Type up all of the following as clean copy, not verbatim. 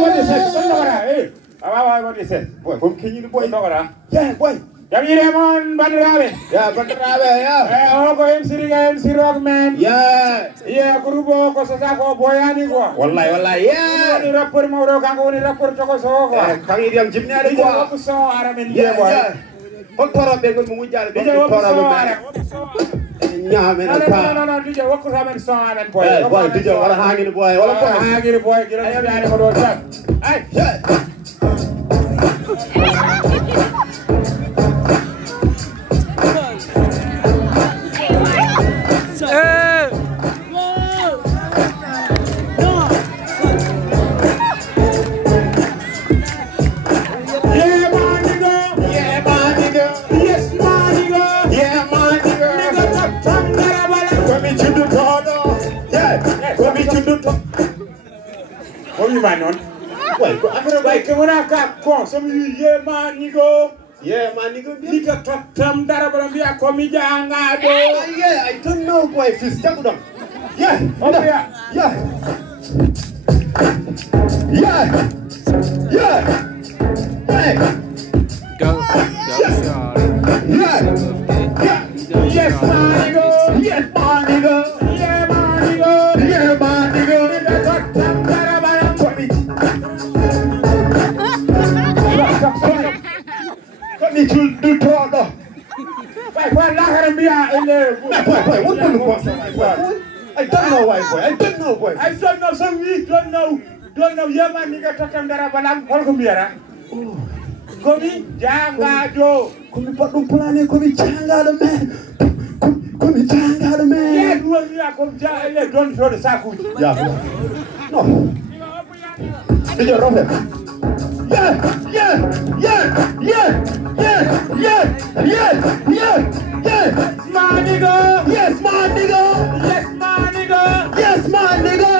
what is it? What is it? Boy, come can you boy? Yeah, boy. Jamon Bandarabe. Yeah, Bandarabe, yeah. Oh, go MC Rockman. Yeah, Gurubo, Kosako, Boyani. Wallahi, yeah. The rapper Moro Kango, the rapper Chokoso. Kangiriam Jimnari, so Aramin, yeah. What part of the Muja? No, DJ, what could happen, son and boy? Boy, DJ, what a hanging boy, what a hanging boy, get a animal. Hey, What you man on? Wait, come on, come some yeah, man, nigga. Yeah, man, nigga. Nigga, tam darabambia komijanga do. Yeah, I don't know why fish tell them. Yeah, okay, yeah. Hey. Go. Yeah. Yes, man, nigga. Yes, man, nigga. Yeah, man, nigga. Yeah, man, nigga. Me to do trouble. Wait, what I don't know why, boy. I don't know why. I don't know. Some we don't know. Yeah, man, nigga, tatam dara balang. All come here. Komi janga jo. Komi patung plane. Komi janga the man. Komi janga the man. Yeah, you are komi janga. Don't show the saku. Yeah. No. Did you rough it? Yeah. Yes, my nigga. Yes, my nigga. Yes, my nigga. Yes, my nigga.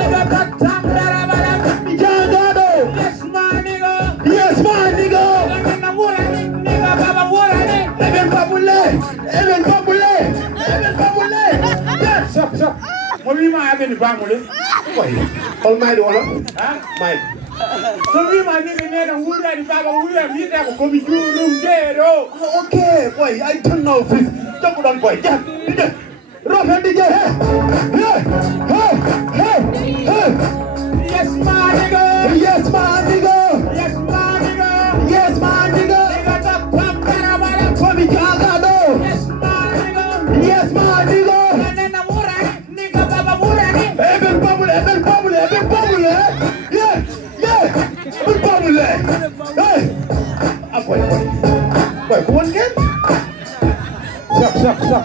Yes, my nigga. Even Babule. Stop. What do you want to Babule? Almighty one. Huh? Mine. So we my nigga nena wura di baba wura mi da ko mi room there. Okay, boy, I don't know this. Don't on boy. Yeah. Rock and DJ. Hey. Yes, my nigga. Yes, my nigga. Nigga top karabala ko mi jaga do. Yes, my nigga. Nena wura nigga baba wura ni. Even bubble. Yeah. Hey! Boy, go on again? Stop.